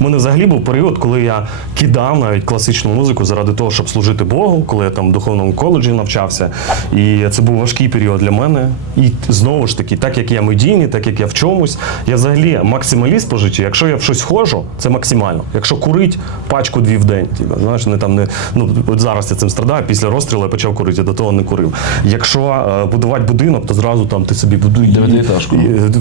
У мене взагалі був період, коли я кидав навіть класичну музику заради того, щоб служити Богу, коли я там в духовному коледжі навчався. І це був важкий період для мене. І знову ж таки, так як я медійний, так як я в чомусь, я взагалі максималіст по житті. Якщо я в щось ходжу, це максимально. Якщо курить пачку дві в день, типу, знаєш, не там не ну от зараз я цим страдаю. Після розстрілу я почав курити, я до того не курив. Якщо е, будувати будинок, то зразу там ти собі будуєш.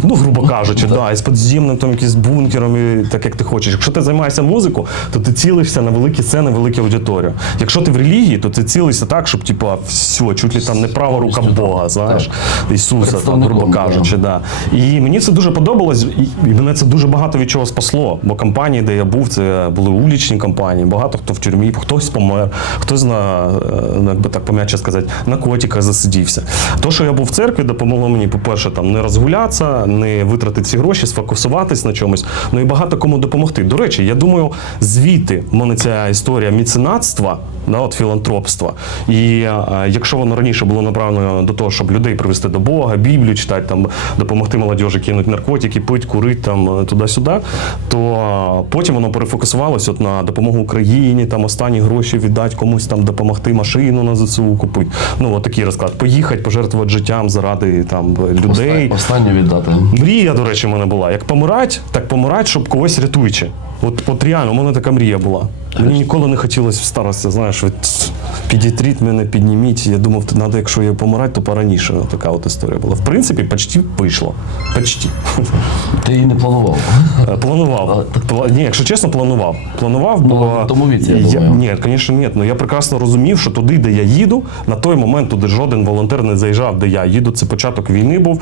Ну, грубо кажучи, да, і з підземним там якийсь бункером, і так як ти хочеш. Якщо ти займаєшся музикою, то ти цілишся на великі сцени, велику аудиторію. Якщо ти в релігії, то ти цілишся так, щоб типа все, чуть ли там не права рука Бога, знаєш, Ісуса, там, грубо кажучи, да. І мені це дуже подобалось, і, мене це дуже багато від чого спасло. Бо компанії, де я був, це були улічні компанії, багато хто в тюрмі, хтось помер, хтось на, е, ну, як би так пом'яче сказати, на котиках засидівся. То, що я був в церкві, допомогло мені, по-перше, там не розгулятися, не витратити ці гроші, сфокусуватись на чомусь. Ну і багато кому допомогти. До речі, я думаю, звідти в мене ця історія міценатства, да, от філантропства. І е, якщо воно раніше було направлено до того, щоб людей привести до Бога, Біблію читати, там допомогти молодіжі кинути наркотики, пить, курити там е, туди-сюди, то е, потім воно перефокусувалося от на допомогу Україні, там останні гроші віддати комусь там допомогти машину на ЗСУ купити. Ну от такий розклад. Поїхати, пожертвувати життям заради там людей. Останнє віддати. Мрія, до речі, в мене була. Як помирать, так помирать, щоб когось рятуючи. От, от реально, у мене така мрія була. Мені ніколи не хотілося в старості, знаєш, от, підітріть мене, підніміть. Я думав, треба, якщо я помирати, то пораніше. Така от історія була. В принципі, почти вийшло. Почти. Ти її не планував. Е, Планував. Ні, якщо чесно, планував. Планував, бо в тому віці, я думаю. ні, звісно, ні. Ну я прекрасно розумів, що туди, де я їду, на той момент туди жоден волонтер не заїжджав, де я їду. Це початок війни був.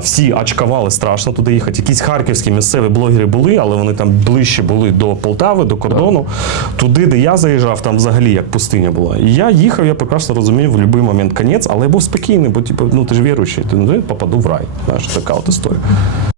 Всі очкували страшно туди їхати. Якісь харківські місцеві блогери були, але вони там ближче були до Полтави, до кордону. Туди, де я заїжджав, там взагалі як пустиня була. І я їхав, я прекрасно розумів в будь-який момент конець, але я був спокійний, бо типу, ну ти ж віруючий, ти ну, попаду в рай. Знаєш, така от історія.